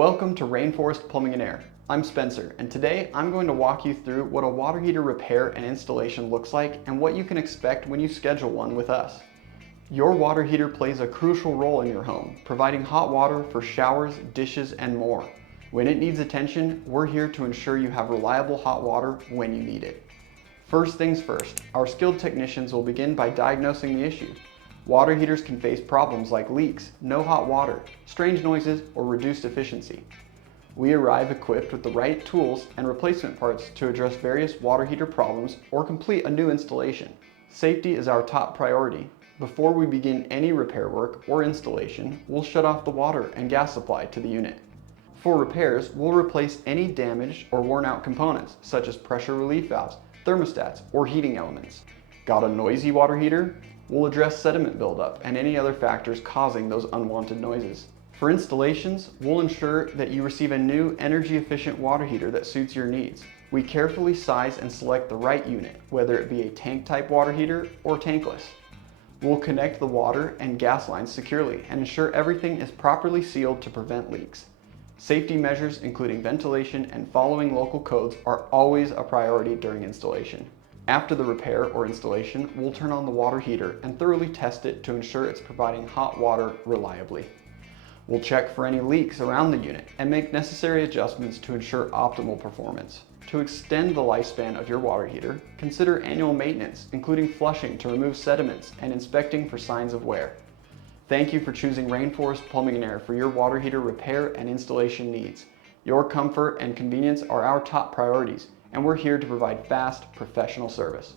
Welcome to Rainforest Plumbing and Air. I'm Spencer, and today I'm going to walk you through what a water heater repair and installation looks like and what you can expect when you schedule one with us. Your water heater plays a crucial role in your home, providing hot water for showers, dishes, and more. When it needs attention, we're here to ensure you have reliable hot water when you need it. First things first, our skilled technicians will begin by diagnosing the issue. Water heaters can face problems like leaks, no hot water, strange noises, or reduced efficiency. We arrive equipped with the right tools and replacement parts to address various water heater problems or complete a new installation. Safety is our top priority. Before we begin any repair work or installation, we'll shut off the water and gas supply to the unit. For repairs, we'll replace any damaged or worn out components, such as pressure relief valves, thermostats, or heating elements. Got a noisy water heater? We'll address sediment buildup and any other factors causing those unwanted noises. For installations, we'll ensure that you receive a new energy-efficient water heater that suits your needs. We carefully size and select the right unit, whether it be a tank-type water heater or tankless. We'll connect the water and gas lines securely and ensure everything is properly sealed to prevent leaks. Safety measures, including ventilation and following local codes, are always a priority during installation. After the repair or installation, we'll turn on the water heater and thoroughly test it to ensure it's providing hot water reliably. We'll check for any leaks around the unit and make necessary adjustments to ensure optimal performance. To extend the lifespan of your water heater, consider annual maintenance, including flushing to remove sediments and inspecting for signs of wear. Thank you for choosing Rainforest Plumbing and Air for your water heater repair and installation needs. Your comfort and convenience are our top priorities, and we're here to provide fast, professional service.